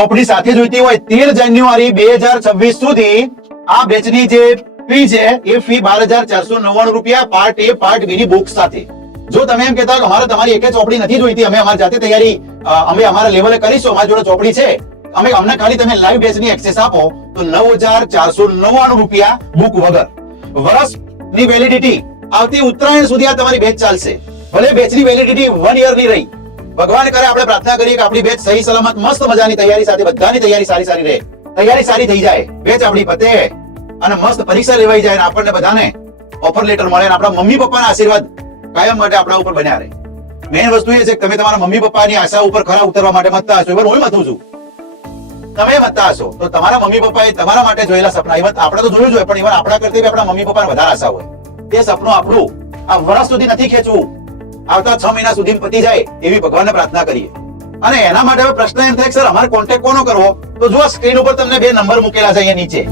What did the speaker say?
ચોપડી સાથે જોઈતી હોય 13 જાન્યુઆરી 2026 સુધી આ બેચની જે ફી છે એ ફી 12,499 રૂપિયા પાર્ટ એ પાર્ટ બી ની બુક્સ સાથે. જો તમે એમ કહેતા હો કે અમારે તમારી એક ચોપડી નથી જોઈતી, અમે અમારી જાતે તૈયારી અમે અમારા લેવલે કરીશું, અમારી જોડે ચોપડી છે, અમને ખાલી તમે લાઈવ બેચની એક્સેસ આપો, તો 9,499 રૂપિયા બુક વગર. વર્ષની વેલિડિટી આવતી ઉત્તરાયણ સુધી આ તમારી બેચ ચાલશે. ભલે બેચની વેલિડિટી 1 યર ની રહી, ભગવાન કરે આપણે પ્રાર્થના કરીએ કે આપણી બેચ સહી સલામત મસ્ત મજાની તૈયારી સાથે બધાની તૈયારી સારી રહે, તૈયારી સારી થઈ જાય, બેચ આપણી પતે અને મસ્ત પરીક્ષા લેવાઈ જાય, આપણને બધાને ઓફર લેટર મળે અને આપણા મમ્મી પપ્પાના આશીર્વાદ કાયમ માટે આપણા ઉપર બન્યા રહે. મેઇન વસ્તુ એ છે કે તમે તમારા મમ્મી પપ્પાની આશા ઉપર ખરા ઉતરવા માટે મતતા હશો. હું મતું છું, તમે મતતા હશો, તો તમારા મમ્મી પપ્પાએ તમારા માટે જોયેલા સપના ઇવન આપણે તો જોયું જ હોય, પણ ઇવન આપણા કરતા આપણા મમ્મી પપ્પાને વધારે આશા હોય. તે સપનું આપણું આ વર્ષ સુધી નથી ખેંચવું, આવતા 6 મહિના સુધી પતી જાય એવી ભગવાનને પ્રાર્થના કરીએ. અને એના માટે હવે પ્રશ્ન એમ થાય કે સર અમારે કોન્ટેક્ટ કોનો કરવો, તો જો સ્ક્રીન ઉપર તમને 2 નંબર મૂકેલા છે અહીંયા નીચે.